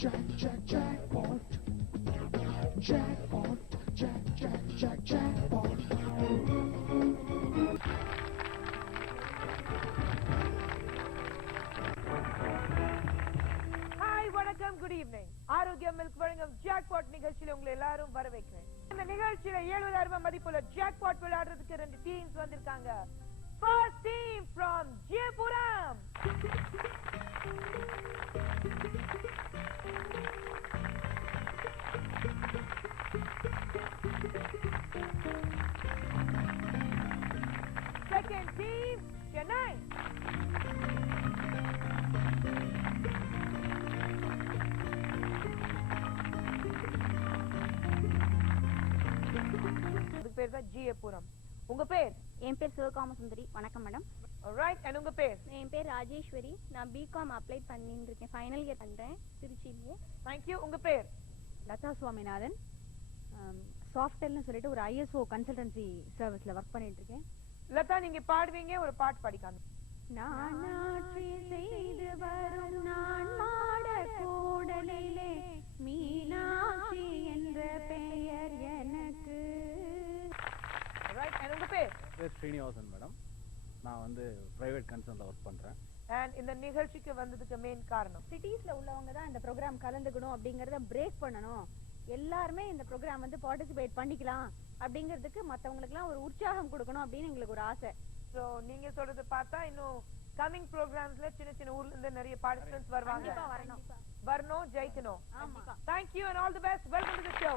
Jackpot. Jackpot. Jackpot. Hi, vanakkam, good evening. ஆரோக்கிய milk வழங்கும் jackpot நிகழ்ச்சியில உங்களை எல்லாரும் வரவேற்கிறேன். இந்த நிகழ்ச்சியில 70,000 ரூபாய் மதிப்புள்ள ஜாக்பாட் விளையாடுறதுக்கு 2 டீம்ஸ் வந்திருக்காங்க. First team from Jayapuram. Second team, Chennai. உங்க பேர் தான் ஜியபுரம். உங்க பேர்? என் பேர் சிவகாமசுந்தரி. வணக்கம் மேடம். Alright, and உங்க பேர்? என் பேர் ராஜேஸ்வரி. நான் பிகாம் அப்ளை பண்ணிட்டு இருக்கேன். ஃபைனல் இயர் பண்றேன் திருச்சியிலே. Thank you. உங்க பேர்? லதா சுவாமிநாதன். சாஃப்ட்வேர்னு சொல்லிட்டு ஒரு ஐஎஸ்ஓ கன்சல்டன்சி சர்வீஸ்ல ஒர்க் பண்ணிட்டு இருக்கேன். லதா, நீங்க பாடுவீங்க, ஒரு பாட்டு பாடிக்காங்க. நான் ஆட்சி செய்து வரும் நான் மாட கூடலிலே மீனாட்சி என்ற பெயர் எனக்கு. Right, and உங்க பேர்? ஸ்ரீனிவாசன் மேடம். நான் வந்து பிரைவேட் கன்சர்ன்ல ஒர்க் பண்றேன். And இந்த நிகழ்ச்சிக்கு வந்ததுக்கு மெயின் காரணம் சிட்டிஸ்ல உள்ளவங்க தான் இந்த ப்ரோக்ராம் கலந்துக்கணும் அப்படிங்கறத பிரேக் பண்ணணும். எல்லாருமே இந்த ப்ரோக்ராம் வந்து பார்ட்டிசிபேட் பண்ணிக்கலாம் அப்படிங்கிறதுக்கு மத்தவங்களுக்குலாம் ஒரு உற்சாகம் கொடுக்கணும் அப்படின்னு எங்களுக்கு ஒரு ஆசை. சோ நீங்க சொல்றது பார்த்தா இன்னும் கமிங் ப்ரோக்ராம்ஸ்ல சின்ன சின்ன ஊர்ல இருந்து நிறைய பார்ட்டிசிபென்ட்ஸ் வருவாங்க. வரணும், ஜெயிக்கணும். Thank you and all the best. Welcome to the show.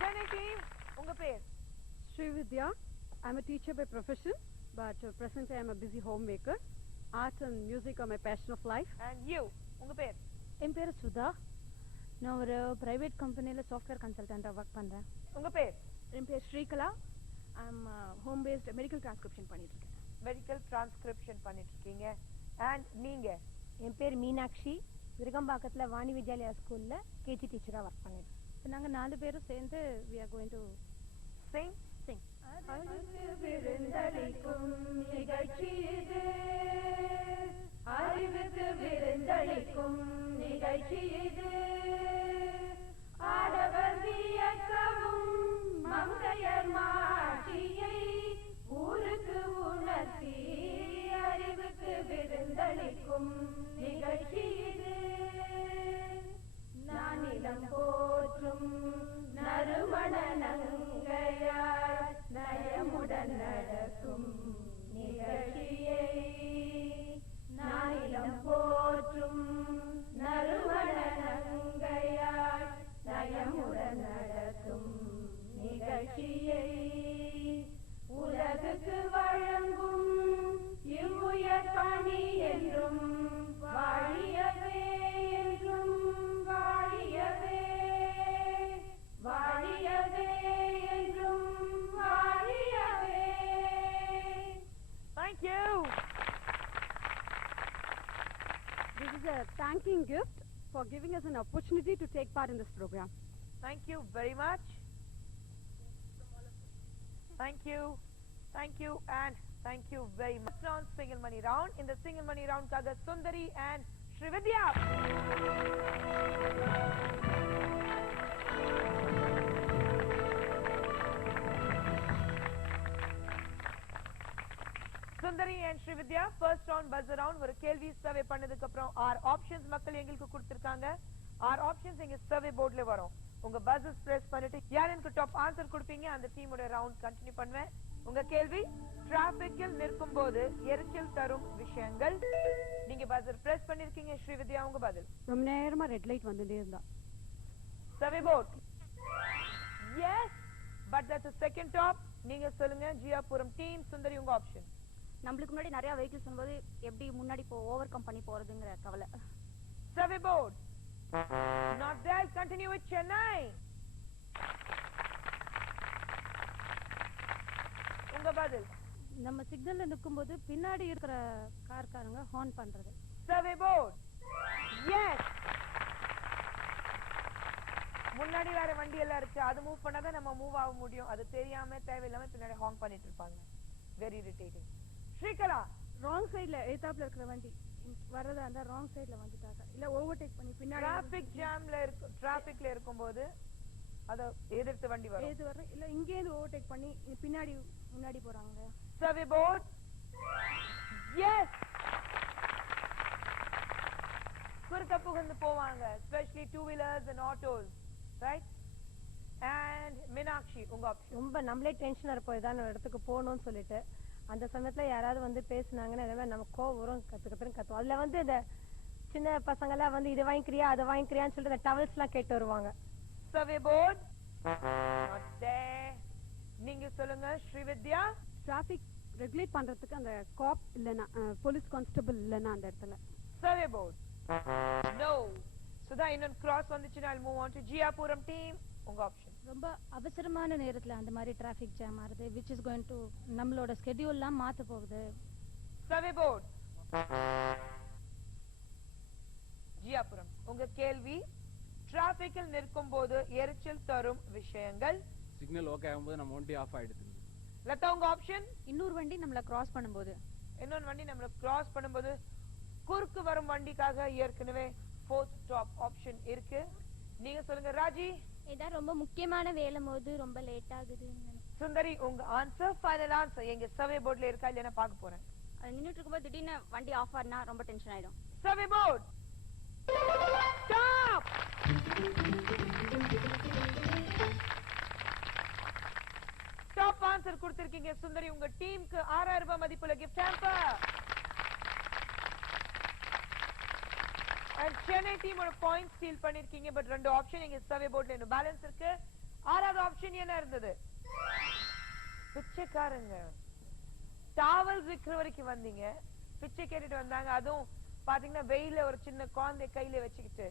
Chennai team, உங்க பேர்? Srividya. I'm a teacher by profession, but presently I'm a busy homemaker. Art and music are my passion of life. And you, உங்க பேர்? என் பேர் சுதா. நான் ஒரு private கம்பெனில software கன்சல்டன்ட்டா work பண்றேன். உங்க பேர்? என் பேர் Srikala. I'm home based medical transcription பண்ணிட்டு இருக்கேன். மெடிக்கல் டிரான்ஸ்கிரிப்ஷன் பண்ணிட்டு இருக்கீங்க. And நீங்க? என் பேர் மீனாட்சி. விருகம்பாக்கத்துல வாணி வித்யாலயா ஸ்கூல்ல கேஜி டீச்சரா ஒர்க் பண்ணிட்டு. நாங்க 4 பேரும் சேர்ந்து we are going to sing. விருந்தளிக்கும் நிகழ்ச்சி இது, அறிவுக்கு விருந்தளிக்கும் நிகழ்ச்சி இது, ஆடவர் வியக்கவும் மங்கையர் மாட்சியை ஊருக்கு உணர்த்தி அறிவுக்கு விருந்தளிக்கும் நிகழ்ச்சி இது, நானிலம் போற்றும் நறுமண நங்கையார் நயமுடன் நடக்கும் நிகழ்ச்சியை, நானிலம் போற்றும் நறுமண நங்கையார் நயமுடன் நடக்கும் நிகழ்ச்சியை, உலகுக்கு வழங்கும் இவ்வுயர் பணி என்றும் வாழியவே என்றும் வாழியவே வாழியவே என்றும் வாழியவே. Thank you. This is a thanking gift for giving us an opportunity to take part in this program. Thank you very much. Thank you. Thank you and thank you very much. Round single money round. In the single money round kaga Sundari and Srividya. Sundari and Srividya, first round buzzer round. ஒரு கேள்வி survey பண்ணதுக்கு அப்புறம் 6 options மக்கள் எங்களுக்கு கொடுத்திருக்காங்க. 6 options எங்க survey போர்ட்ல வரும். உங்க பஸர்ஸ் பிரஸ் பண்ணிட்டு யாருக்கு டாப் ஆன்சர் கொடுப்பீங்க அந்த டீமோட ரவுண்ட் கண்டினியூ பண்ணுவேன். உங்க கேள்வி, டிராபிக்கில் நிற்கும் போது எரிச்சல் தரும் விஷயங்கள். நீங்க பஸர் பிரஸ் பண்ணிருக்கீங்க. ஸ்ரீவித்யா, உங்க பதில்? ரொம்ப நேரமா ரெட் லைட் வந்துட்டே இருந்தா. Survey board. Yes, but that's a second top. நீங்க சொல்லுங்க. ஜியாபுரம் டீம், சுந்தரி உங்க ஆப்ஷன். நம்மளுக்கு முன்னாடி நிறைய வெஹிக்கிள்ஸ் வரும்போது எப்படி முன்னாடி ஓவர் கம் பண்ணி போறதுங்கிற கவலை. Survey board. Not there. Continue with Chennai. உங்க பதில்? நம்ம சிக்னல்ல நிக்கும்போது பின்னாடி இருக்கிற கார்காரங்க ஹார்ன் பண்றது. Survey board. எஸ், முன்னாடி வேற வண்டி எல்லாம் இருக்கு, அது மூவ் பண்ணாதான் நம்ம மூவ் ஆக முடியும். அது தெரியாம தேவையில்லாம பின்னாடி ஹார்ன் பண்ணிட்டு இருப்பாங்க. Very irritating. ஸ்ரீகலா, ராங் சைடுல ஏத்தாப்ல இருக்கிற வண்டி வரதா இருந்தா ராங் சைடுல வந்துட்டாங்க இல்ல ஓவர்டேக் பண்ணி பின்னாடி டிராபிக்ல இருக்கும்போது அத எதிர்த்து வண்டி வரும். ஏது வர இல்ல இங்க இருந்து ஓவர்டேக் பண்ணி பின்னாடி முன்னாடி போறாங்க. Survey board. Yes. குறுக்க புகுந்து போவாங்க, especially two wheelers and autos, right? And Meenakshi, உங்க ஆப்ஷன். ரொம்ப நம்மளே டென்ஷனா இருப்போம் ஏதாவது ஒரு இடத்துக்கு போகணும்னு சொல்லிட்டு. அந்த சமயத்துல யாராவது வந்து பேசுனாங்கன்னா அதே நம்ம கோவம் வரும், கத்துவோம். அதுல வந்து இந்த சின்ன பசங்க எல்லாம் வந்து இது வாங்கிக்கிறியா அதை வாங்கிக்கிறியான்னு சொல்லிட்டு இந்த டவல்ஸ் எல்லாம் கேட்டு வருவாங்க. Survey board. நீங்க சொல்லுங்க ஸ்ரீவித்யா. டிராஃபிக் ரெகுலேட் பண்றதுக்கு அந்த காப் இல்லனா போலீஸ் கான்ஸ்டபிள் இல்லனா அந்த இடத்துல. Survey board. No. Sudha, இன்னொரு கிராஸ் வந்துச்சுன்னா I'll move on to Jiyapuram team. உங்க ஆப்ஷன். ரொம்ப அவசரமான நேரத்துல அந்த மாதிரி டிராஃபிக் ஜாம் ஆகுது, which is going to நம்மளோட ஸ்கெட்யூல்லாம் மாத்த போகுது. Survey board. Jiyapuram, உங்க கேள்வி டிராபிக்கில் நிற்கும் போது எரிச்சல் தரும் விஷயங்கள். சிக்னல் ஓகே ஆகும்போது நம்ம வண்டி ஆஃப் ஆயிடுது. லதா, உங்க ஆப்ஷன். இன்னொரு வண்டி நம்மள கிராஸ் பண்ணும்போது. இன்னொரு வண்டி நம்மள கிராஸ் பண்ணும்போது குறுக்கு வரும் வண்டிக்காக ஏற்கனவே ஃபோர்த் டாப் ஆப்ஷன் இருக்கு. நீங்க சொல்லுங்க ராஜி. இதான் ரொம்ப முக்கியமான வேலை போது ரொம்ப லேட் ஆகுது. சுந்தரி, உங்க ஆன்சர் ஃபைனல் ஆன்சர் எங்க சர்வே போர்ட்ல இருக்கா இல்லையா பார்க்க போறேன். அது நின்னுட்டு இருக்கும்போது திடீர்னு வண்டி ஆஃப் ஆனா ரொம்ப டென்ஷன் ஆயிடும். Survey board stop. Top answer கொடுத்திருக்கீங்க சுந்தரி. உங்க டீமுக்கு 6000 ரூபாய் மதிப்புள்ள கிஃப்ட் ஹேம்பர். அண்ட் சென்னை டீமோட பாயிண்ட் ஸ்டீல் பண்ணிருக்கீங்க. பட் ரெண்டு ஆப்ஷன் எங்க சர்வே போர்ட்ல இன்னும் பேலன்ஸ் இருக்கு. ஆறாவது ஆப்ஷன் என்ன இருந்தது? பிச்சைக்காரங்க. டாவல் விக்கிற வரைக்கும் வந்தீங்க, பிச்சை கேட்டுட்டு வந்தாங்க. அதுவும் பாத்தீங்கன்னா வெயில ஒரு சின்ன குழந்தை கையில வச்சுக்கிட்டு.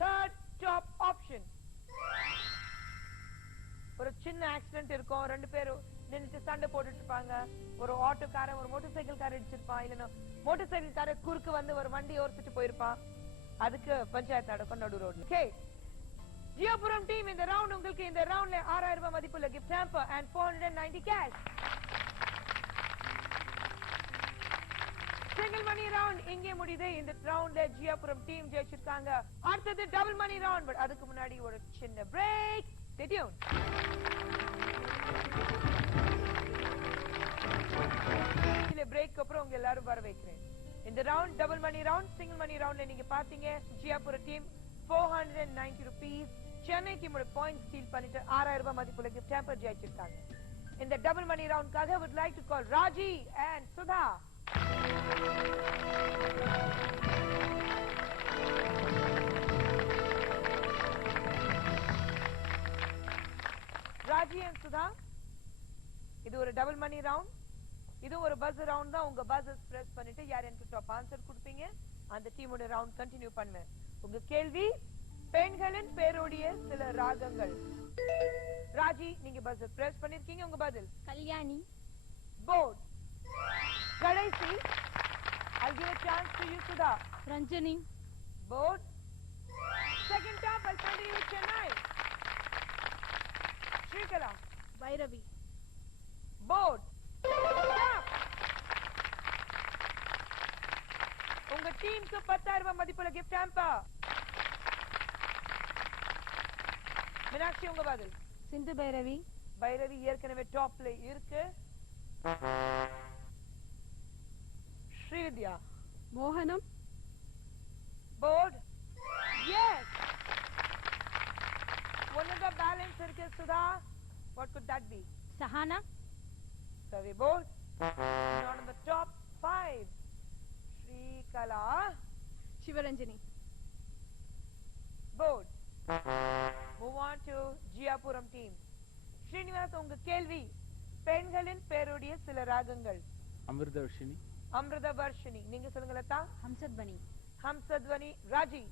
Third top option. ஒரு சின்ன ஆக்சிடென்ட் இருக்கும், ரெண்டு பேரும் நின்னுட்டு சண்டை போட்டுட்டு இருப்பாங்க. ஒரு ஆட்டோக்காரன் ஒரு மோட்டார் சைக்கிள் கார அடிச்சிருப்பான், இல்லன்னா மோட்டார் சைக்கிள் கார குறுக்கு வந்து ஒரு வண்டி ஓடிச்சிட்டு போயிருப்பான். அதுக்கு பஞ்சாயத்து நடக்கும் நடு ரோட்ல. ஓகே, ஜியாபுரம் டீம் இந்த ரவுண்ட் உங்களுக்கு இந்த ரவுண்ட்ல 6000 ரூபாய் மதிப்புள்ள gift hamper and 490 cash. Single money round இங்கே முடியுது. இந்த ரவுண்ட்ல ஜியாபுரம் டீம் ஜெயிச்சிருக்காங்க. அடுத்தது டபுள் மணி ரவுண்ட். பட் அதுக்கு முன்னாடி ஒரு சின்ன பிரேக். Stay tuned. இந்த பிரேக் அப்புறம் உங்க எல்லாரும் வர வைக்கிறேன். இந்த round double money round. Single மணி ரவுண்ட்ல நீங்க பாத்தீங்க ஜியாபுரம் டீம் 490 rupees, சென்னை டீமோட பாயிண்ட் ஸ்டீல் பண்ணிட்டு 6000 ரூபாய் மதிப்புள்ள கிஃப்ட் ஹேம்பர் ஜெயிச்சிருக்காங்க. இந்த டபுள் மணி ரவுண்ட்காக would like to call Raji and Sudha. Raji and Sudha, இது ஒரு டபுள் மணி ரவுண்ட். இது ஒரு பஸ் ரவுண்ட் தான். உங்க பஸ் பிரஸ் பண்ணிட்டு யார் எனக்கு டாப் ஆன்சர் கொடுப்பீங்க அந்த டீமோட ரவுண்ட் கண்டினியூ பண்ணுவேன். உங்க கேள்வி பெண்களின் பேருடைய சில ராகங்கள். ராஜி, நீங்க பஸ் பிரஸ் பண்ணிருக்கீங்க. உங்க பதில் கல்யாணி. போர்ட் கடைசி. I'll give a chance to you, Sudha. Ranjani. Board. Second top, I'll continue with Chennai. Shrikala. Bhairavi. Board. Stop. உங்க டீமுக்கு 10,000 ரூபாய் மதிப்புள்ள கிஃப்ட் ஹேம்பர். மீனாட்சி, உங்க பதில் சிந்து பைரவி. பைரவி ஏற்கனவே டாப்ல இருக்கு. ஸ்ரீவித்யா. மோகனம். Board. Yes. One of the balance இருக்கு Sudha. What could that be? Sahana. Survey board. Not on the top 5. Shrikala. Sivaranjani. Board. Move on to Jiyapuram team. Srinivas, உங்க கேள்வி பெண்களின் பேருடைய சில ராகங்கள். அமிர்தவர்ஷினி. அமிர்தவர்ஷினி. நீங்க சொல்லுங்க Latha. Hamsadhwani. Hamsadhwani. Raji.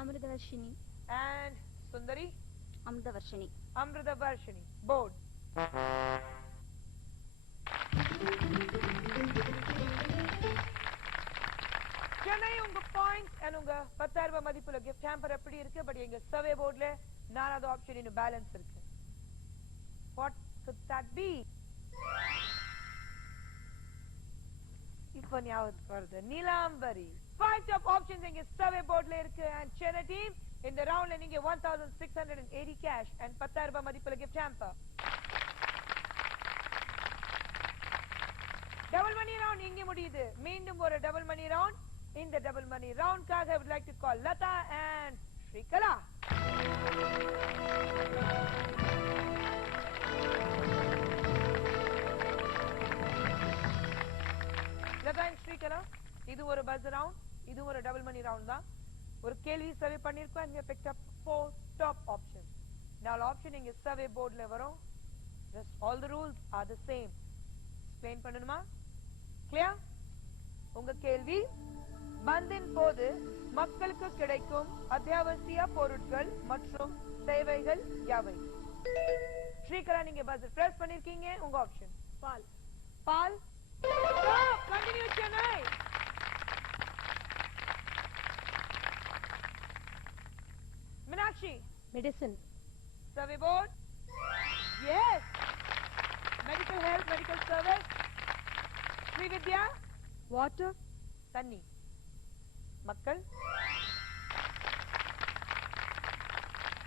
Amritavarshini. And Sundari. Amritavarshini. Amritavarshini. Board. Chennai, உங்க பாயிண்ட் and உங்க 10,000 ரூபாய் மதிப்புள்ள கிஃப்ட் ஹேம்பர் எப்படி இருக்கு? பட் எங்க சர்வே போர்ட்ல 4வது ஆப்ஷன் இன்னும் பேலன்ஸ் இருக்கு. What could that be? இப்போ ஞாபகத்துக்கு வருது நீலாம்பரி. 5 டாப் ஆப்ஷன்ஸ் இங்க சர்வே போர்ட்ல இருக்கு. and சென்னை டீம் இந்த ரவுண்ட்ல நீங்க 1680 கேஷ் and 10,000 ரூபாய் மதிப்புள்ள gift hamper. Double money round இங்க முடியுது. மீண்டும் ஒரு டபுள் மணி ரவுண்ட். இந்த டபுள் மணி ரவுண்ட்காக I would like to call Lata and Shrikala. Lata and Shrikala, இது ஒரு buzz round, இது ஒரு டபுள் மணி ரவுண்ட் தான். ஒரு கேள்வி சர்வே பண்ணிருக்கோம் and we have picked up 4 top options. நாலு ஆப்ஷன் இங்க சர்வே போர்ட்ல வரும். Just all the rules are the same. Explain பண்ணணுமா? Clear? உங்க கேள்வி, பந்தின் போது மக்களுக்கு கிடைக்கும் அத்தியாவசிய பொருட்கள் மற்றும் சேவைகள் யாவை? ஸ்ரீகலா, நீங்க பஸ் பிரஸ் பண்ணிருக்கீங்க. உங்க ஆப்ஷன் பால். பால். Continue Chennai. Meenakshi. Medicine. Survey board. Yes. Medical health, medical service. Srividya. Water. தண்ணி. மக்கள்.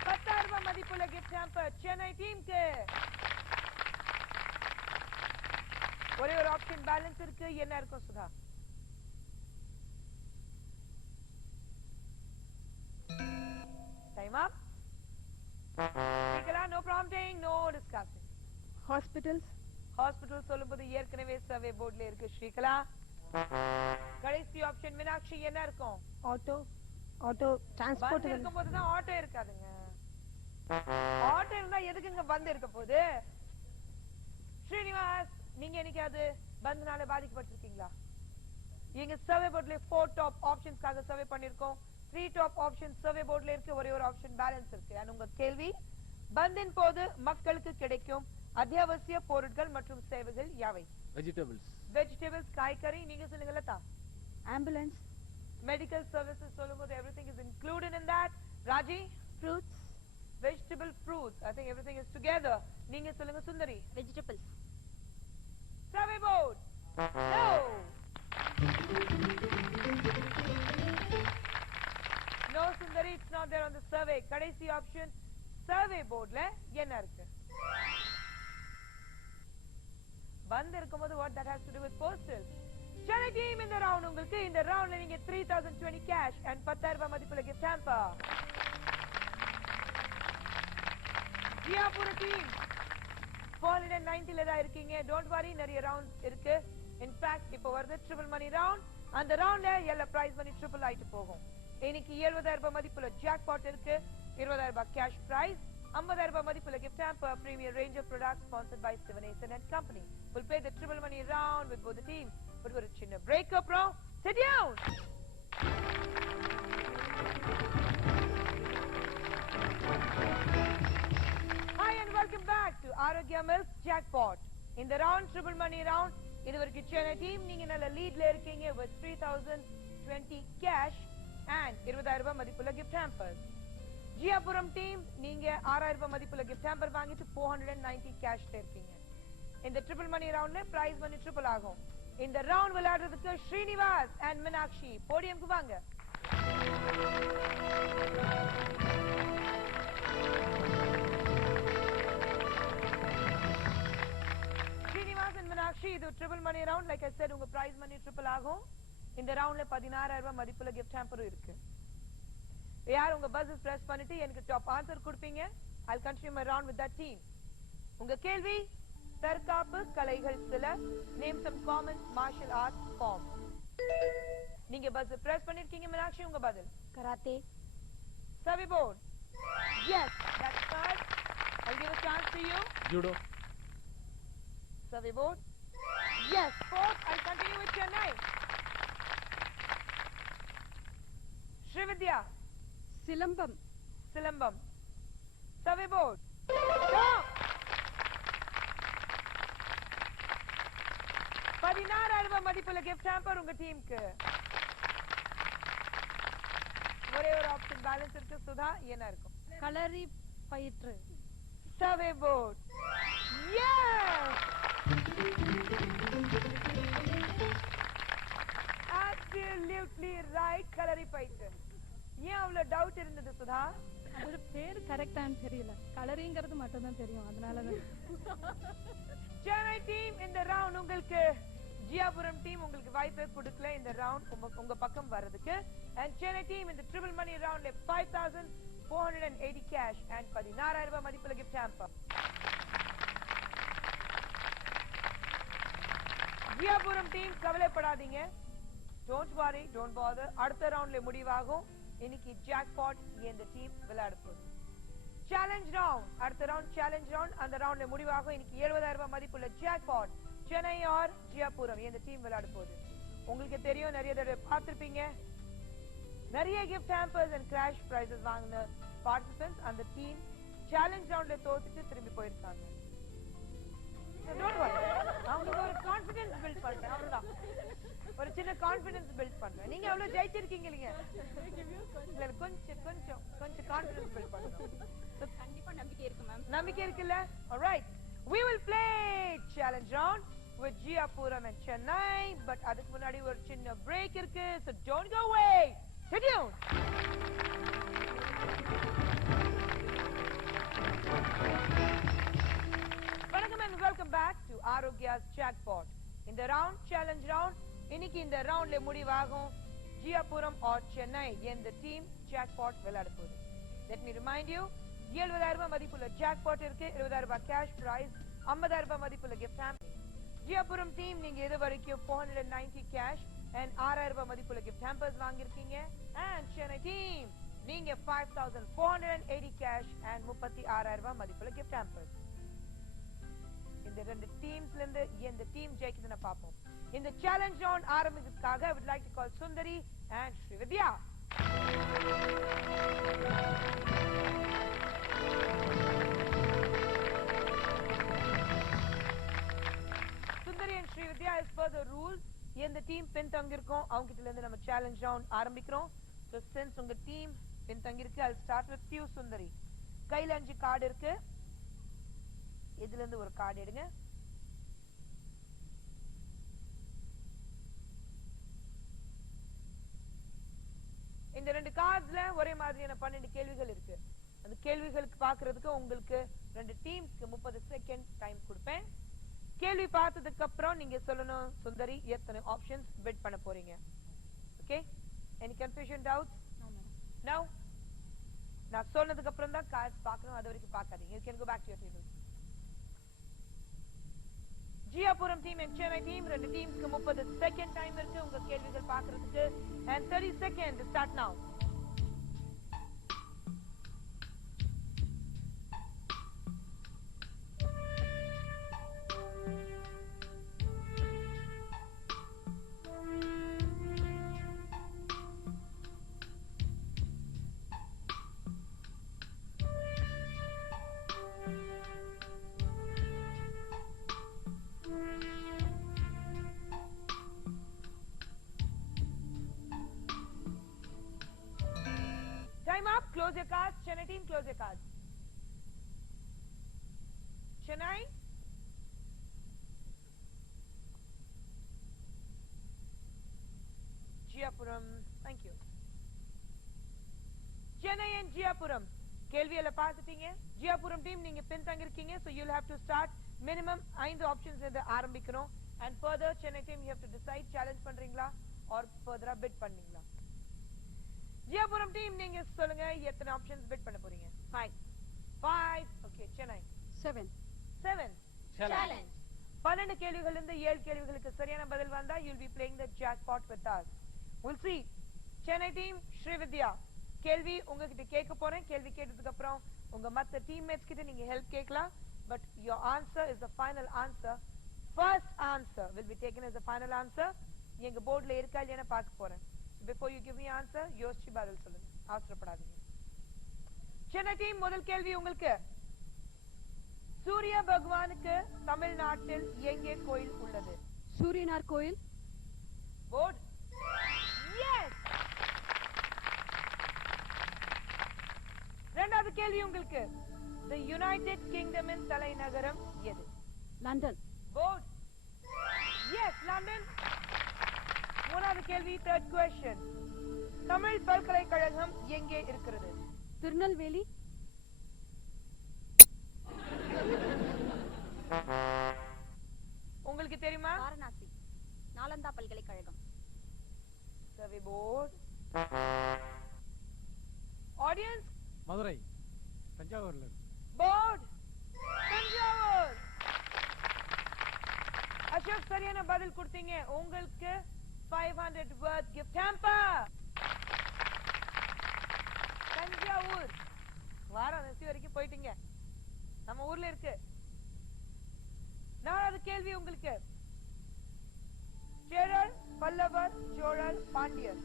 10,000 ரூபாய் மதிப்புள்ள gift hamper சென்னை டீமுக்கு. ஒரே ஒரு ஆப்ஷன் பேலன்ஸ் இருக்கு. என்ன இருக்கும் சுதா? டைம் அப். no prompting, no discussing. Hospitals. Hospital சொல்லும்போது ஏற்கனவே சர்வே போர்ட்ல இருக்கு ஸ்ரீகலா. கடைசி ஆப்ஷன் மீனாட்சி, என்ன இருக்கும்? ஆட்டோ. ஆட்டோ டிரான்ஸ்போர்ட் இருக்கும்போது தான் ஆட்டோ இருக்காதுங்க. ஆட்டோ இருந்தா எதுக்குங்க பந்து இருக்க போகுது? ஸ்ரீனிவாஸ், நீங்க என்னைக்காவது பந்தனால பாதிக்கப்பட்டிருக்கீங்களா? எங்க சர்வே போர்ட்ல 4 டாப் ஆப்ஷன்ஸ்க்காக சர்வே பண்ணிருக்கோம். 3 டாப் ஆப்ஷன் சர்வே போர்ட்ல இருக்கு. ஒரே ஒரு ஆப்ஷன் பேலன்ஸ் இருக்கு. and உங்க கேள்வி, பந்தின் போது மக்களுக்கு கிடைக்கும் அத்தியாவசிய பொருட்கள் மற்றும் சேவைகள் யாவை? வெஜிடபிள்ஸ். வெஜிடபிள்ஸ், காய்கறி. நீங்க சொல்லுங்க லதா. Ambulance. Medical services சொல்லும்போது everything is included in that. Raji. Fruits. Vegetable, fruits. I think everything is together. நீங்க சொல்லுங்க சுந்தரி. Vegetables. Survey board. No. No Sundari, it's not there on the survey. கடைசி option survey boardல என்ன இருக்கு? பந்து இருக்கும்போது what that has to do with postal. Chennai team இந்த round உங்களுக்கு. இந்த ரவுண்ட்ல நீங்க 3020 கேஷ் and 10,000 ரூபாய் மதிப்புள்ள gift hamper. ஜியாபுர டீம் 490ல தான் இருக்கீங்க. டோன்ட் வரி, நிறைய ரவுண்ட்ஸ் இருக்கு. இன்ஃபேக்ட் இப்போ வருது ட்ரிபிள் மணி ரவுண்ட். அந்த ரவுண்ட்ல எல்லா பிரைஸ் மணி ட்ரிபிள் ஆயிட்டு போகும். இன்னைக்கு 70,000 ரூபாய் மதிப்புள்ள ஜாக்பாட் இருக்கு. 20,000 ரூபாய் கேஷ் பிரைஸ், 50,000 ரூபாய் மதிப்புள்ள gift hamper, premier range of products sponsored by Sivanesan and Company. We'll play the triple money round with both the teams. But we're a chinna break up round. Sit down. Hi and welcome back to Arogya Milk Jackpot. In the round, triple money round, இதுவரைக்கும் Chennai team நீங்க நல்ல லீட்ல இருக்கீங்க with 3020 cash and 20,000 ரூபாய் மதிப்புள்ள gift hampers. ஜியாபுரம் team நீங்க 6,000 ரூபாய் மதிப்புள்ள gift hamper வாங்கிட்டு 490 கேஷ்ல இருக்கீங்க. இந்த ட்ரிபிள் மணி ரவுண்ட்ல பிரைஸ் மணி ட்ரிபிள் ஆகும். இந்த ரவுண்ட் விளையாடுறதுக்கு ஸ்ரீனிவாஸ் அண்ட் மீனாட்சி போடியம்க்கு வாங்க. ஸ்ரீனிவாஸ் அண்ட் மீனாட்சி, இது triple money round. Like I said, உங்க பிரைஸ் மணி ட்ரிபிள் ஆகும். இந்த ரவுண்ட்ல 16,000 ரூபாய் மதிப்புள்ள gift hamper இருக்கு. யார் உங்க பஸ்ஸஸ் பிரஸ் பண்ணிட்டு எனக்கு டாப் ஆன்சர் கொடுப்பீங்க? I'll continue my round with that team. உங்க கேள்வி, தற்காப்பு கலைகள் சில. Name some common martial arts forms. நீங்க பஸ் பிரஸ் பண்ணிருக்கீங்க மீனாட்சி, உங்க பதில்? Karate. Survey board. Yes, that's right. I'll give a chance to you. Judo. Survey board. Yes, fourth. I'll continue with Chennai. Srividya. Silambam. Silambam. Survey board. Stop. 16,000 ரூபாய் மதிப்புள்ள gift hamper உங்க டீமுக்கு. ஒரே ஒரு option balance இருக்கு. சுதா, என்ன இருக்கும்? களரி பயிற்று. Survey board. Yes. Absolutely right, கலரி பயிற்று. ஏன் அவ்வளவு டவுட் இருந்தது சுதா? அதோட பேர் கரெக்டான்னு தெரியல, கலரிங்கிறது மட்டும் தான் தெரியும், அதனாலதான். சென்னை டீம் இந்த ரவுண்ட் உங்களுக்கு ஜியாபுரம் டீம் உங்களுக்கு வாய்ப்பே கொடுக்கல இந்த ரவுண்ட் உங்க பக்கம் வர்றதுக்கு. and சென்னை டீம் இந்த ட்ரிபிள் மணி ரவுண்ட்ல 5480 கேஷ் and 16000 ரூபாய் மதிப்புள்ள gift hamper. ஜியாபுரம் டீம் கவலைப்படாதீங்க, டோன்ட் வரி, டோன்ட் பாதர். அடுத்த ரவுண்ட்ல முடிவாகும். இன்னைக்கு ஜாக்பாட் இந்த டீம் விளையாட போகுது. சேலஞ்ச் ரவுண்ட், அடுத்த ரவுண்ட் சேலஞ்ச் ரவுண்ட். அந்த ரவுண்ட்ல முடிவாகும். இன்னைக்கு 70000 ரூபாய் மதிப்புள்ள ஜாக்பாட் சென்னை ஆர் ஜியாபுரம் இந்த டீம் விளையாட போகுது. உங்களுக்கு தெரியும், நிறைய தடவை பார்த்திருப்பீங்க, நிறைய gift hampers and crash prizes வாங்கின participants அந்த டீம் சேலஞ்ச் ரவுண்ட்ல தோத்துட்டு திரும்பி போயிருக்காங்க. Don't worry, அவங்களுக்கு ஒரு கான்ஃபிடன்ஸ் பில்ட் பண்றேன், அவ்வளவுதான். ஒரு சின்ன கான்ஃபிடன்ஸ் பில்ட் பண்றேன். நீங்க அவ்வளவு ஜெயிச்சிருக்கீங்க இல்லைங்க, கொஞ்சம் கொஞ்சம் கொஞ்சம் கான்ஃபிடன்ஸ் பில்ட் பண்ணுங்க. கண்டிப்பா நம்பிக்கை இருக்கு மேம். நம்பிக்கை இருக்குல்ல? alright, we will play challenge round with Jiapuram and Chennai, but அதுக்கு முன்னாடி ஒரு சின்ன break இருக்கு, so don't go away, stay tuned. வணக்கம் and welcome back to Arogya's Jackpot. இந்த round challenge round. இன்னைக்கு இந்த ரவுண்ட்ல முடிவாகும் ஜியாபுரம் or சென்னை எந்த டீம் ஜாக்பாட் விளையாட போகுது. let me remind you, 70000 ரூபாய் மதிப்புள்ள ஜாக்பாட் இருக்கு, 20000 ரூபாய் கேஷ் பிரைஸ், 50000 ரூபாய் மதிப்புள்ள gift hamper. ஜியாபுரம் டீம் நீங்க இது வரைக்கும் 490 கேஷ் and 6000 ரூபாய் மதிப்புள்ள gift hampers வாங்கிருக்கீங்க. and Chennai team நீங்க 5480 கேஷ் and 36000 ரூபாய் மதிப்புள்ள gift hampers. இந்த ரெண்டு டீம்ஸ்ல இருந்து எந்த டீம் ஜெயிக்குதுன்னு பாப்போம். இந்த சேலஞ்ச் ரவுண்ட் ஆரம்பிக்கிறதுக்காக I would like to call Sundari and Srividya. Sundari and Srividya, as per the rules, எந்த டீம் பின்தங்கி இருக்கோம் அவங்க கிட்ட இருந்து நம்ம சேலஞ்ச் ரவுண்ட் ஆரம்பிக்கிறோம். So since உங்க டீம் பின்தங்கி இருக்கு, I'll start with you Sundari. கையில 5 கார்டு இருக்கு, இதுல இருந்து ஒரு கார்டு எடுங்க. இந்த ரெண்டு கார்ட்ஸ்ல ஒரே மாதிரியான 12 கேள்விகள் இருக்கு. அந்த கேள்விகளுக்கு பாக்குறதுக்கு உங்களுக்கு ரெண்டு டீம்ஸ்க்கு 30 செகண்ட் டைம் கொடுப்பேன். கேள்வி பார்த்ததுக்கு அப்புறம் நீங்க சொல்லணும் சுந்தரி எத்தனை ஆப்ஷன்ஸ் பிட் பண்ண போறீங்க. Okay? Any confusion, doubts? No. நான் சொன்னதுக்கு அப்புறம் தான் கார்ட்ஸ் பார்க்கணும், அது வரைக்கும் பார்க்காதீங்க. You can go back to your table. Jiyapuram team and Chennai team ரெண்டு டீம்ஸ்க்கு 30 செகண்ட் டைம் இருக்கு உங்க கேள்விகள் பார்க்கிறதுக்கு. and 30 seconds start now. Time up. Close your cards. Chennai team, close your cards. Chennai. Jiapuram. Thank you. Chennai and Jiapuram. கேள்வியில பார்த்துட்டீங்க. ஜியாபுரம் team நீங்க பின்தங்கி இருக்கீங்க, so you'll have to start minimum 5 options இருந்து ஆரம்பிக்கணும். and further Chennai team you have to decide challenge பண்றீங்களா or further bid பண்ணீங்களா. ஜியாபுரம் team நீங்க சொல்லுங்க எத்தனை ஆப்ஷன்ஸ் பிட் பண்ண போறீங்க. 5. ஓகே. சென்னை 7. 7. Challenge. 12 கேள்விகள் இருந்து 7 கேள்விகளுக்கு சரியான பதில் வந்தா you'll be playing the jackpot with us. we'll see. Chennai team Srividya, கேள்வி உங்ககிட்ட கேட்க போறேன். கேள்வி கேட்டதுக்கு அப்புறம் உங்க மத்த டீம்மேட்ஸ் கிட்ட நீங்க ஹெல்ப் கேட்கலாம். but your answer is the final answer. first answer will be taken as the final answer. எங்க போர்ட்ல இருக்கா இல்லையா பார்க்க போறேன். before you give me answer யோசிச்சு பதில் சொல்லுங்க, அவசரப்படாதீங்க. சென்னை டீம் முதல் கேள்வி உங்களுக்கு. சூரிய பகவானுக்கு தமிழ்நாட்டில் எங்கே கோயில் உள்ளது? சூரியனார் கோயில். போர்ட். எஸ். இரண்டாவது கேள்வி உங்களுக்கு. the united kingdom இன் தலைநகரம் எது? லண்டன். போர்ட். Yes, London. மூணாவது கேள்வி, third question. தமிழ் பல்கலைக்கழகம் எங்கே இருக்கிறது? திருநெல்வேலி. உங்களுக்கு தெரியுமா? வாரணாசி. நாலந்தா பல்கலைக்கழகம். Survey board. ஆடியன்ஸ். மதுரை, தஞ்சாவூர்ல இருக்கு. போர்டு. தஞ்சாவூர். அசோக் சரியான பதில் கொடுத்தீங்க. உங்களுக்கு 500 worth gift hamper. Thanjavur. Varanasi வரைக்கும் போயிட்டீங்க. நம்ம ஊர்ல இருக்கு. நாலாவது கேள்வி உங்களுக்கு. சேரர், பல்லவர், சோழர், பாண்டியர்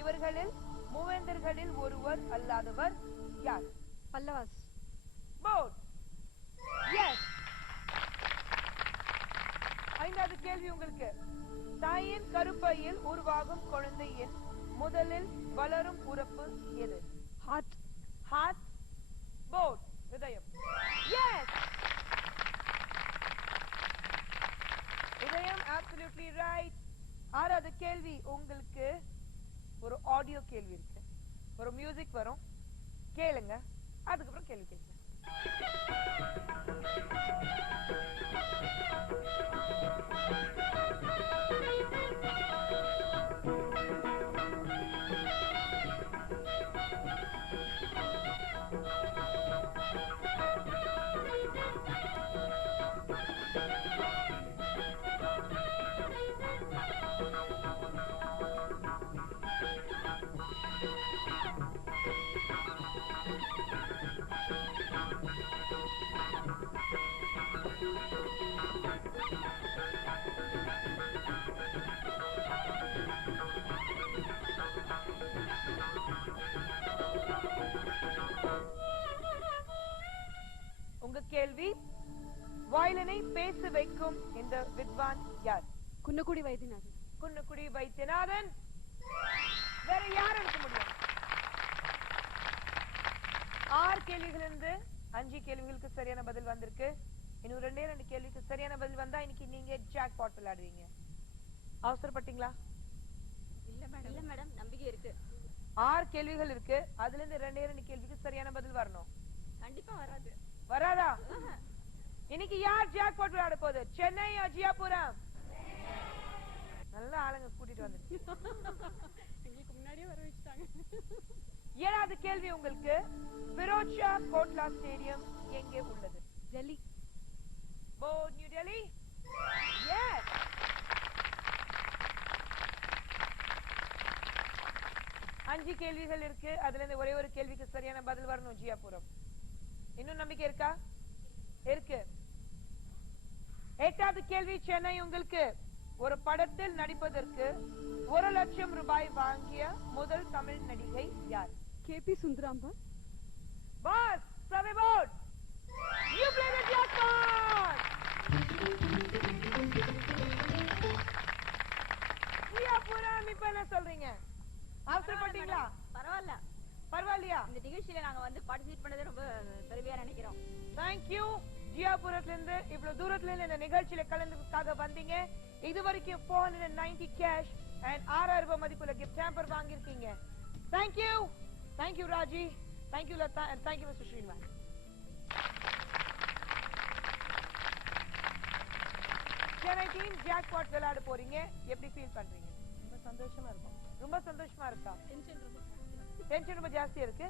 இவர்களில் மூவேந்தர்களில் ஒருவர் அல்லாதவர் யார்? பல்லவாஸ். போர்ட். எஸ். ஐந்தாவது கேள்வி உங்களுக்கு. தாயின் கருப்பையில் உருவாகும் குழந்தையின் முதலில் வளரும் உறுப்பு எது? ஹார்ட். ஹார்ட். போர்ட். இதயம். எஸ். இதயம் absolutely right. ஆறாவது கேள்வி உங்களுக்கு. ஒரு ஆடியோ கேள்வி இருக்கு. ஒரு மியூசிக் வரும், கேளுங்க. அதுக்கப்புறம் கேள்வி கேட்கலாம். உங்க கேள்வி. வயலினை பேச வைக்கும் இந்த வித்வான் யார்? குன்னக்குடி வைத்தியநாதன். குன்னக்குடி வைத்தியநாதன். வேற யார் இருக்க முடியும்? 6 கேள்விகளிலிருந்து 5 கேள்விகளுக்கு சரியான பதில் வந்திருக்கு. இன்னும் 2 கேள்விக்கு சரியான பதில் வந்தா இன்னைக்கு நீங்க ஜாக்பாட் விளையாடுவீங்க. அவசரப்பட்டீங்களா? இல்ல மேடம், நம்பிக்கை இருக்கு. 6 கேள்விகள் இருக்கு. அதுல இருந்து 2 கேள்விக்கு சரியான பதில் வரணும். கண்டிப்பா வராது. வராதா? இன்னைக்கு யார் ஜாக்பாட் விளையாட போகுது? சென்னை ஜியாபுரம்? நல்ல ஆளுங்க கூட்டிட்டு வந்துட்டு. எங்களுக்கு முன்னாடியே வர வச்சுட்டாங்க. 7வது கேள்வி உங்களுக்கு. ஃபிரோஸ் ஷா கோட்லா ஸ்டேடியம் எங்கே உள்ளது? Delhi. Board. New Delhi. Yes. அஞ்சு கேள்விகள் இருக்கு. அதுல இருந்து ஒரே ஒரு கேள்விக்கு சரியான பதில் வரணும். ஜியாபுரம். இன்னும் நம்பிக்கை இருக்கா? இருக்கு. 8வது கேள்வி. சென்னை உங்களுக்கு. ஒரு படத்தில் நடிப்பதற்கு 1 லட்சம் ரூபாய் வாங்கிய முதல் தமிழ் நடிகை யார்? KB Sundarambal. Pass. Survey board. You play the jackpot. Jiyapuram இப்ப என்ன சொல்றீங்க? அவசரப்பட்டீங்களா? பரவாயில்ல. பரவாயில்லையா? இந்த நிகழ்ச்சியில நாங்க வந்து பார்ட்டிசிபேட் பண்ணதே ரொம்ப பெருமையா நினைக்கிறோம். Thank you. ஜியாபுரத்துல இருந்து இவ்வளவு தூரத்துல இருந்து இந்த நிகழ்ச்சியில கலந்துக்காக வந்தீங்க. இதுவரைக்கும் 490 கேஷ் and 6000 ரூபாய் மதிப்புள்ள கிஃப்ட் ஹேம்பர் வாங்கியிருக்கீங்க. Thank you. Thank you Raji. Thank you Lata and thank you Mr. Srinivas. Chennai team jackpot விளையாட போறீங்க. எப்படி ஃபீல் பண்றீங்க? ரொம்ப சந்தோஷமா இருக்கும். ரொம்ப சந்தோஷமா இருக்கா? டென்ஷன் ரொம்ப ஜாஸ்தியா இருக்கு.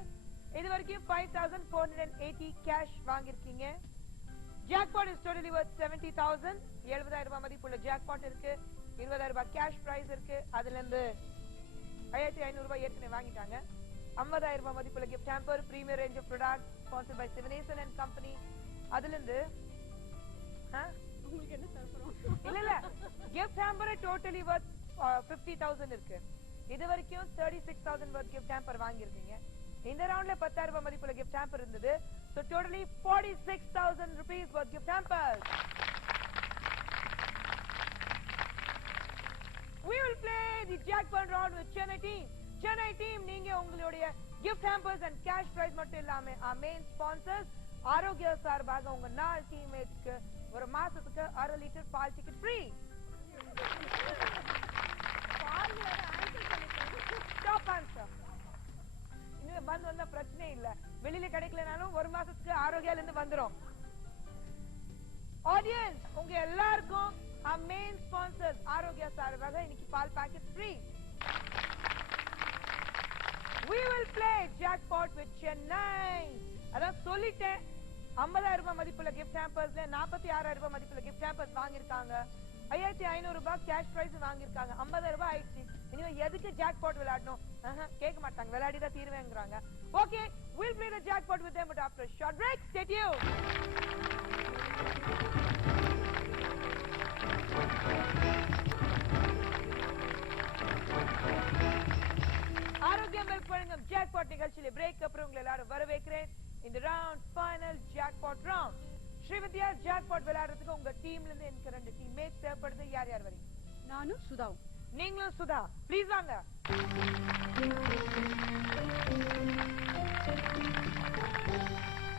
இதுவரைக்கும் 5480 கேஷ் வாங்கியிருக்கீங்க. ஜாக்பாட் இஸ் டோட்டலி வர்த் 70000. 70000 ரூபாய் மதிப்புள்ள ஜாக்பாட் இருக்கு. 20000 ரூபாய் கேஷ் பிரைஸ் இருக்கு. அதுல இருந்து 5500 ரூபாய் ஏற்கனவே வாங்கிட்டாங்க. 50000 ரூபாய் மதிப்புள்ள gift hamper, premier range of products sponsored by Sivanesan and company. அதுல இருந்து உங்களுக்கு என்ன தரப்போறோம்? இல்ல கிஃப்ட் ஹேம்பர் டோட்டலி வர்த் 50000 இருக்கு. இதுவரைக்கும் 36000 வர்த் கிஃப்ட் ஹேம்பர் வாங்கியிருக்கீங்க. இந்த ரவுண்ட்ல 10000 ரூபாய் மதிப்புள்ள கிஃப்ட் ஹேம்பர் இருந்தது. So totally 46000 rupees worth gift hampers. We will play the jackpot round with Chennai team. Chennai team நீங்க உங்களுடைய gift hampers and cash prize மட்டும் இல்லாம our main sponsors ஆரோக்கிய சார்பாக உங்க 4 டீம்மேட்ஸ்க்கு ஒரு மாசத்துக்கு 1/2 லிட்டர் பால் டிக்கெட் ஃப்ரீ. பால் டாப் ஆன்சர். இன்னும் பந்த் வந்தா பிரச்சனை இல்ல, வெளியில கிடைக்கலனாலும் ஒரு மாசத்துக்கு ஆரோக்கியால இருந்து வந்துரும். ஆடியன்ஸ், உங்க எல்லாருக்கும் மெயின் ஸ்பான்சர்ஸ் ஆரோக்கியா சார்பாக இன்னைக்கு பால் packet free. We will play jackpot with Chennai. அதான் சொல்லிட்டேன், 50,000 ரூபாய் மதிப்புள்ள gift hampers-ல 46,000 ரூபாய் மதிப்புள்ள gift hampers வாங்கிருக்காங்க. 5,500 ரூபாய் கேஷ் பிரைஸ் வாங்கிருக்காங்க. 50,000 ரூபாய் ஆயிடுச்சு. இனிமே எதுக்கு ஜாக்பாட் விளையாடணும்? கேட்க மாட்டாங்க, விளையாடி தான் தீர்வேங்கறாங்க. Okay, we'll play the jackpot with them, but after a short break. Stay tuned. ஆரோக்கியம் மில்க் வழங்கும் ஜாக்பாட் நிகழ்ச்சியில பிரேக் அப்புறம் உங்களை எல்லாரும் வரவேற்கிறேன். இந்த round final jackpot round. Srividya, jackpot விளையாடுறதுக்கு உங்க டீம்ல இருந்து எனக்கு 2 டீம்மேட்ஸ் தேவைப்படுது. யார் யார் வரீங்க? நானும் சுதாவும். நீங்களும் சுதா, ப்ளீஸ் வாங்க.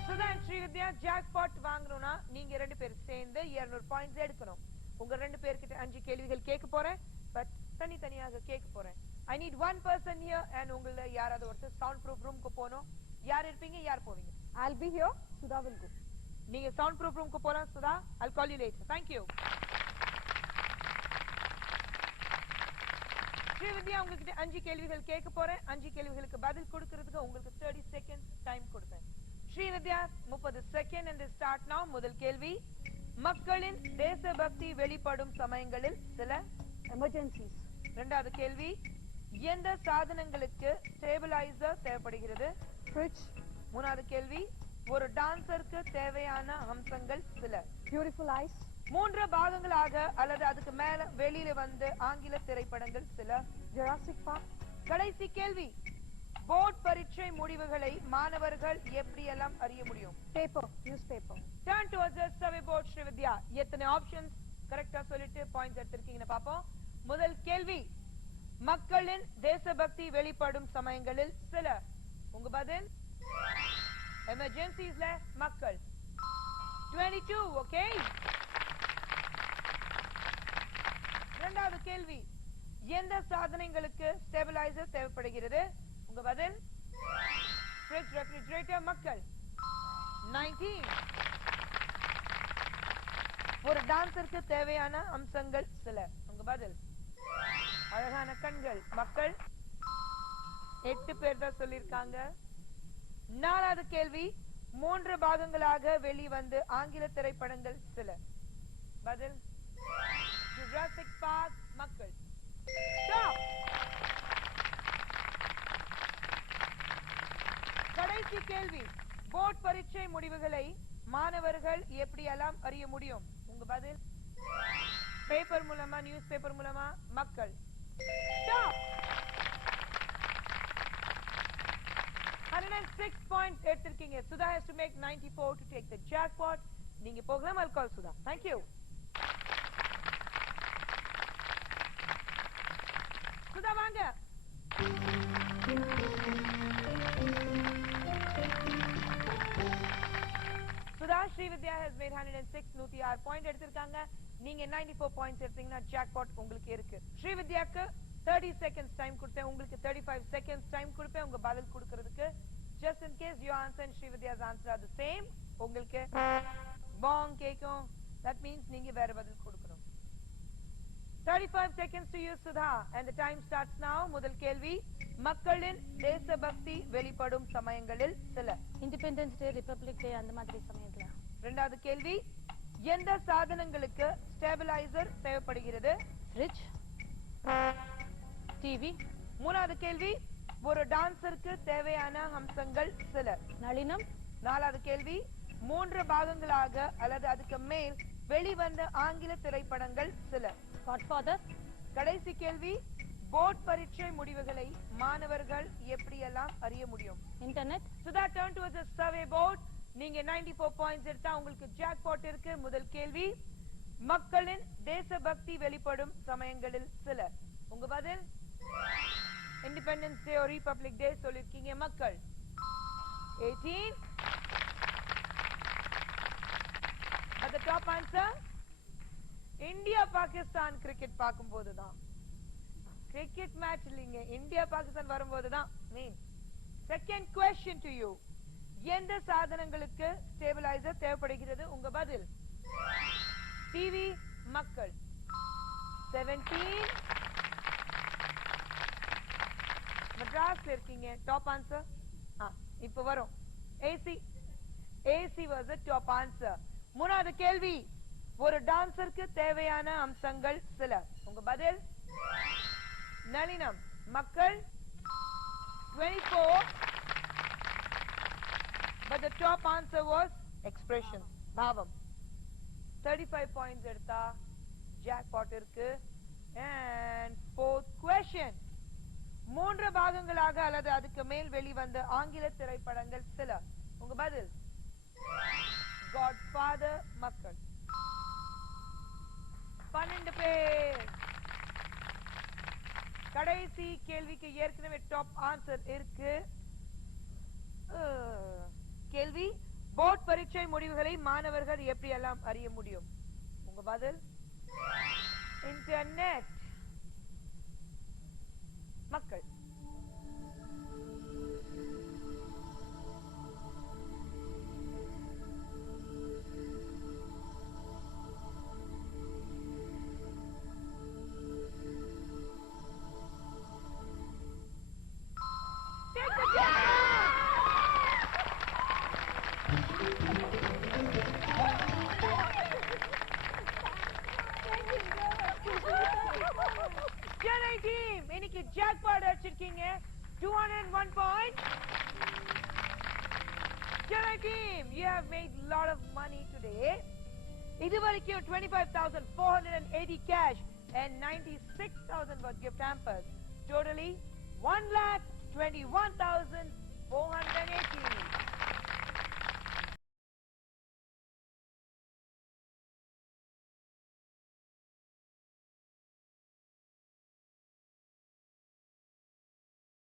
சுதா and ஸ்ரீவித்யா, ஜாக்பாட் வாங்கணும்னா நீங்க 2 பேரும் சேர்ந்து 200 பாயிண்ட்ஸ் எடுக்கணும். உங்க 2 பேர்கிட்ட 5 கேள்விகள் கேட்க போறேன், பட் தனித்தனியாக கேட்க போறேன். I need one person here and உங்கள யாராவது ஒருத்தர் சவுண்ட் ப்ரூஃப் ரூம்க்கு போணும். யார் இருப்பீங்க, யார் போவீங்க? I'll be here. Sudha will go. நீங்க சவுண்ட் ப்ரூஃப் ரூம்க்கு போலாம். Sudha, I'll call you later. Thank you. Srividya, உங்ககிட்ட 5 கேள்விகள் கேட்க போறேன். 5 கேள்விகளுக்கு பதில் கொடுக்கிறதுக்கு உங்களுக்கு 30 seconds டைம் கொடுப்பேன். Srividya, 30 second and start now. முதல் கேள்வி, மக்களின் தேசபக்தி வெளிப்படும் சமயங்களில் சில Emergencies. இரண்டாவது கேள்வி, எந்த சாதனங்களுக்கு ஸ்டேபிளைசர் தேவைப்படுகிறது? Fridge. மூணாவது கேள்வி, ஒரு டான்சருக்கு தேவையான அம்சங்கள் சில. Beautiful eyes. 3 பாகங்களாக அல்லது அதுக்கு மேல வெளியில வந்து ஆங்கில திரைப்படங்கள் சில. Jurassic Park. கடைசி கேள்வி, போர்ட் பரீட்சை முடிவுகளை மாணவர்கள் எப்படியெல்லாம் அறிய முடியும்? Paper. Newspaper. Turn towards the survey board. Srividya, எத்தனை ஆப்ஷன்ஸ் கரெக்டா சொல்லிட்டு பாயிண்ட்ஸ் எடுத்திருக்கீங்கன்னு பாப்போம். முதல் கேள்வி, மக்களின் தேசபக்தி வெளிப்படும் சமயங்களில் சில. உங்க பதில் எமர்ஜென்சிஸ்ல மக்கள். 22. ஓகே. இரண்டாவது கேள்வி, எந்த சாதனங்களுக்கு ஸ்டெபிளைசர் தேவைப்படுகிறது? உங்க பதில் ஃப்ரிட்ஜ், ரெஃப்ரிஜரேட்டர், மக்கள். 19. ஒரு டான்சருக்கு தேவையான அம்சங்கள் சில. உங்க பதில் அழகான கண்கள், மக்கள். 8 பேர் தான் சொல்லிருக்காங்க. நாலாவது கேள்வி, 3 பாகங்களாக வெளிவந்து ஆங்கில திரைப்படங்கள் சில. பதில் ஜுராசிக் பார்க், மக்கள். கடைசி கேள்வி, போர்ட் பரீட்சை முடிவுகளை மாணவர்கள் எப்படியெல்லாம் அறிய முடியும்? உங்க பதில் பேப்பர் மூலமா, நியூஸ் பேப்பர் மூலமா, மக்கள். 106 points எடுத்திருக்கீங்க. Sudha has to make 94 to take the jackpot. நீங்க போகலாம். I'll call Sudha. Thank you. Sudha வாங்க. Sudha, Srividya has made 106, 106 point எடுத்திருக்காங்க. நீங்க 94 points எடுத்தீங்கன்னா jackpot உங்களுக்கு இருக்கு. ஸ்ரீவித்யாக்கு 30 seconds time கொடுத்தேன், உங்களுக்கு 35 seconds time கொடுப்பேன் உங்க பதில் கொடுக்கிறதுக்கு. Just in case your answer and Srividya's answer are the same, உங்களுக்கு bong கேக்கும். That means நீங்க வேற பதில் கொடுக்கணும். 35 seconds to use, Sudha, and the time starts now. முதல் கேள்வி, மக்களின் தேசபக்தி வெளிப்படும் சமயங்களில் சில. இண்டிபெண்டன்ஸ் டே, ரிபப்ளிக் டே, அந்த மாதிரி சமயத்துல. இரண்டாவது கேள்வி, எந்த சாதனங்களுக்கு ஸ்டெபிளைசர் தேவைப்படுகிறது? Fridge, TV. மூணாவது கேள்வி, ஒரு டான்சருக்கு தேவையான அம்சங்கள் சில. நளினம். நாலாவது கேள்வி, 3 பாகங்களாக அல்லது அதுக்கு மேல் வெளிவந்த ஆங்கில திரைப்படங்கள் சில. காட்ஃபாதர். கடைசி கேள்வி, போர்ட் பரீட்சை முடிவுகளை மாணவர்கள் எப்படியெல்லாம் அறிய முடியும்? Internet. Sudha, turn towards the survey board. நீங்க 94 points எடுத்தா உங்களுக்கு jackpot இருக்கு. முதல் கேள்வி, மக்களின் தேசபக்தி வெளிப்படும் சமயங்களில் சில. உங்க பதில் independence day or republic day சொல்லிருக்கீங்க, மக்கள். 18. At the top answer, India Pakistan cricket பார்க்கும்போதுதான். கிரிக்கெட் மேட்ச் இல்லைங்க, இந்தியா பாகிஸ்தான் வரும்போதுதான் mean. Second question to you. எந்த சாதனங்களுக்கு ஸ்டேபிளைசர் தேவைப்படுகிறது? உங்க பதில் டிவி. மக்கள் 17. மெட்ராஸ்ல இருக்கீங்க. Top answer. இப்ப வரும் AC. AC was the top answer. மூணாவது கேள்வி, ஒரு டான்சருக்கு தேவையான அம்சங்கள் சில. உங்க பதில் நளினம். மக்கள் 24. But the top answer was expression. பாவம். 35 points எடுத்தா jackpot இருக்கு. And fourth question. 3 பாகங்களாக அல்லது அதுக்கு மேல் வெளிவந்த ஆங்கில திரைப்படங்கள் சில. உங்க பதில் Godfather. மக்கள் 12 பேர். கடைசி கேள்விக்கு ஏற்கனவே டாப் ஆன்சர் இருக்கு. கேள்வி, போர்ட் பரீட்சை முடிவுகளை மாணவர்கள் எப்படி எல்லாம் அறிய முடியும்? உங்க பதில் இன்டர்நெட். மக்கள் Chennai team இன்னைக்கு jackpot அடிச்சிருக்கீங்க. 201 points. Chennai team, you have made a lot of money today. இதுவரைக்கும் 25,480 cash and 96,000 worth gift hampers. Totally 1,21,400